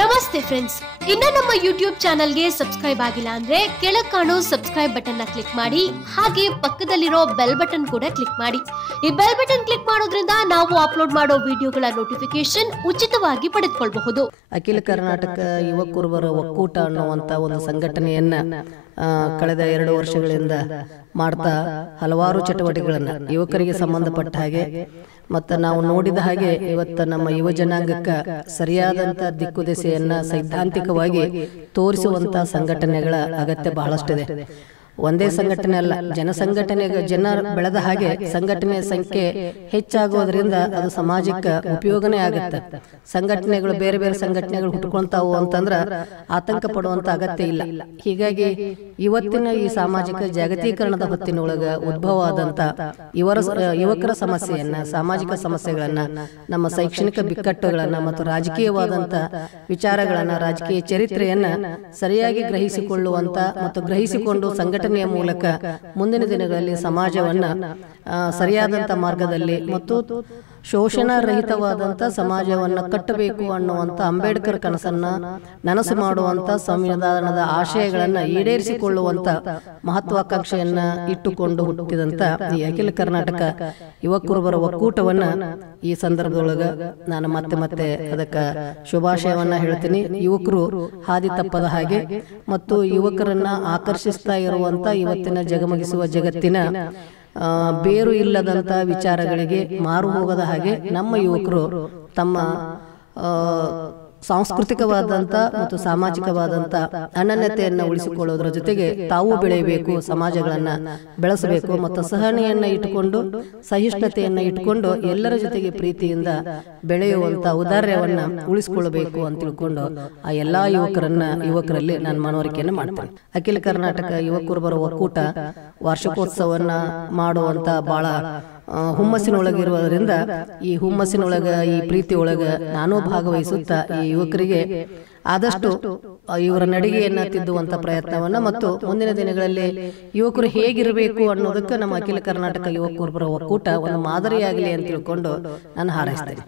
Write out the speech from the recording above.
ನಮಸ್ತೆ ಫ್ರೆಂಡ್ಸ್ ಇನ್ನ ನಮ್ಮ ಯೂಟ್ಯೂಬ್ ಚಾನಲ್ಗೆ ಸಬ್ಸ್ಕ್ರೈಬ್ ಆಗಿಲ್ಲ ಅಂದ್ರೆ ಕೆಳಗ್ ಕಾಣೋ ಸಬ್ಸ್ಕ್ರೈಬ್ ಬಟನ್ನ ಕ್ಲಿಕ್ ಮಾಡಿ, ಹಾಗೆ ಪಕ್ಕದಲ್ಲಿರೋ ಬೆಲ್ ಬಟನ್ ಕೂಡ ಕ್ಲಿಕ್ ಮಾಡಿ. ಈ ಬೆಲ್ ಬಟನ್ ಕ್ಲಿಕ್ ಮಾಡೋದ್ರಿಂದ ನಾವು ಅಪ್ಲೋಡ್ ಮಾಡೋ ವಿಡಿಯೋಗಳ ನೋಟಿಫಿಕೇಶನ್ ಉಚಿತವಾಗಿ ಪಡೆದುಕೊಳ್ಳಬಹುದು ಅಖಿಲ ಕರ್ನಾಟಕ ಯುವ ಕುರುಬರ ಒಕ್ಕೂಟ ಅನ್ನುವಂತ ಒಂದು ಸಂಘಟನೆಯನ್ನ ಕಳೆದ ಎರಡು ವರ್ಷಗಳಿಂದ ಮಾಡ್ತಾ ಹಲವಾರು ಚಟುವಟಿಕೆಗಳನ್ನ ಯುವಕರಿಗೆ ಸಂಬಂಧಪಟ್ಟ ಹಾಗೆ ಮತ್ತು ನಾವು ನೋಡಿದ ಹಾಗೆ ಇವತ್ತು ನಮ್ಮ ಯುವ ಜನಾಂಗಕ್ಕೆ ದಿಕ್ಕು ದಿಸೆಯನ್ನ ಸೈದ್ಧಾಂತಿಕವಾಗಿ ತೋರಿಸುವಂಥ ಸಂಘಟನೆಗಳ ಅಗತ್ಯ ಬಹಳಷ್ಟಿದೆ. ಒಂದೇ ಸಂಘಟನೆ ಅಲ್ಲ ಜನ ಸಂಘಟನೆಗೆ ಜನ ಬೆಳೆದ ಹಾಗೆ ಸಂಘಟನೆ ಸಂಖ್ಯೆ ಹೆಚ್ಚಾಗೋದ್ರಿಂದ ಅದು ಸಮಾಜಕ್ಕೆ ಉಪಯೋಗನೇ ಆಗುತ್ತೆ. ಸಂಘಟನೆಗಳು ಬೇರೆ ಬೇರೆ ಸಂಘಟನೆಗಳು ಹುಟ್ಕೊಳ್ತಾವು ಅಂತಂದ್ರೆ ಆತಂಕ ಪಡುವಂತ ಅಗತ್ಯ ಇಲ್ಲ. ಹೀಗಾಗಿ ಇವತ್ತಿನ ಈ ಸಾಮಾಜಿಕ ಜಾಗತೀಕರಣದ ಹೊತ್ತಿನೊಳಗ ಉದ್ಭವ ಆದಂತ ಇವರ ಯುವಕರ ಸಮಸ್ಯೆಯನ್ನ ಸಾಮಾಜಿಕ ಸಮಸ್ಯೆಗಳನ್ನ ನಮ್ಮ ಶೈಕ್ಷಣಿಕ ಬಿಕ್ಕಟ್ಟುಗಳನ್ನ ಮತ್ತು ರಾಜಕೀಯವಾದಂತ ವಿಚಾರಗಳನ್ನ ರಾಜಕೀಯ ಚರಿತ್ರೆಯನ್ನ ಸರಿಯಾಗಿ ಗ್ರಹಿಸಿಕೊಳ್ಳುವಂತ ಮತ್ತು ಗ್ರಹಿಸಿಕೊಂಡು ಸಂಘಟನೆಯ ಮೂಲಕ ಮುಂದಿನ ದಿನಗಳಲ್ಲಿ ಸಮಾಜವನ್ನ ಸರಿಯಾದಂಥ ಮಾರ್ಗದಲ್ಲಿ ಮತ್ತು ಶೋಷಣಾ ಸಮಾಜವನ್ನು ಸಮಾಜವನ್ನ ಕಟ್ಟಬೇಕು ಅನ್ನುವಂತ ಅಂಬೇಡ್ಕರ್ ಕನಸನ್ನ ನನಸು ಮಾಡುವಂತ ಸಂವಿಧಾನದ ಆಶಯಗಳನ್ನ ಈಡೇರಿಸಿಕೊಳ್ಳುವಂತ ಮಹತ್ವಾಕಾಂಕ್ಷೆಯನ್ನ ಇಟ್ಟುಕೊಂಡು ಹುಟ್ಟಿದಂತ ಈ ಅಖಿಲ ಕರ್ನಾಟಕ ಯುವಕರುಬರ ಒಕ್ಕೂಟವನ್ನು ಈ ಸಂದರ್ಭದೊಳಗ ನಾನು ಮತ್ತೆ ಮತ್ತೆ ಅದಕ್ಕೆ ಶುಭಾಶಯವನ್ನ ಹೇಳ್ತೀನಿ. ಯುವಕರು ಹಾದಿ ತಪ್ಪದ ಹಾಗೆ ಮತ್ತು ಯುವಕರನ್ನ ಆಕರ್ಷಿಸ್ತಾ ಇರುವಂತ ಇವತ್ತಿನ ಜಗಮಗಿಸುವ ಜಗತ್ತಿನ ಬೇರು ಇಲ್ಲದಂಥ ವಿಚಾರಗಳಿಗೆ ಮಾರು ಹೋಗದ ಹಾಗೆ ನಮ್ಮ ಯುವಕರು ತಮ್ಮ ಸಾಂಸ್ಕೃತಿಕವಾದಂಥ ಮತ್ತು ಸಾಮಾಜಿಕವಾದಂಥ ಅನನ್ಯತೆಯನ್ನು ಉಳಿಸಿಕೊಳ್ಳೋದ್ರ ಜೊತೆಗೆ ತಾವು ಬೆಳೆಯಬೇಕು ಸಮಾಜಗಳನ್ನ ಬೆಳೆಸಬೇಕು ಮತ್ತು ಸಹನೆಯನ್ನ ಇಟ್ಟುಕೊಂಡು ಸಹಿಷ್ಣುತೆಯನ್ನ ಇಟ್ಟುಕೊಂಡು ಎಲ್ಲರ ಜೊತೆಗೆ ಪ್ರೀತಿಯಿಂದ ಬೆಳೆಯುವಂತ ಔದಾರ್ಯವನ್ನ ಉಳಿಸಿಕೊಳ್ಳಬೇಕು ಅಂತ ತಿಳ್ಕೊಂಡು ಆ ಎಲ್ಲಾ ಯುವಕರನ್ನ ಯುವಕರಲ್ಲಿ ನಾನು ಮನವರಿಕೆಯನ್ನು ಮಾಡ್ತೇನೆ. ಅಖಿಲ ಕರ್ನಾಟಕ ಯುವಕರು ಬರುವ ಒಕ್ಕೂಟ ವಾರ್ಷಿಕೋತ್ಸವನ್ನ ಮಾಡುವಂತ ಬಹಳ ಆ, ಹುಮ್ಮಸ್ಸಿನೊಳಗಿರುವುದರಿಂದ ಈ ಹುಮ್ಮಸ್ಸಿನೊಳಗ, ಈ ಪ್ರೀತಿಯೊಳಗ ನಾನು ಭಾಗವಹಿಸುತ್ತಾ ಈ ಯುವಕರಿಗೆ ಆದಷ್ಟು ಇವರ ನಡಿಗೆಯನ್ನು ತಿದ್ದುವಂತ ಪ್ರಯತ್ನವನ್ನ ಮತ್ತು ಮುಂದಿನ ದಿನಗಳಲ್ಲಿ ಯುವಕರು ಹೇಗಿರಬೇಕು ಅನ್ನೋದಕ್ಕೆ ನಮ್ಮ ಅಖಿಲ ಕರ್ನಾಟಕ ಯುವಕರು ಬರುವ ಒಕ್ಕೂಟ ಒಂದು ಮಾದರಿಯಾಗಲಿ ಅಂತ ತಿಳ್ಕೊಂಡು ನಾನು ಹಾರೈಸ್ತೇನೆ.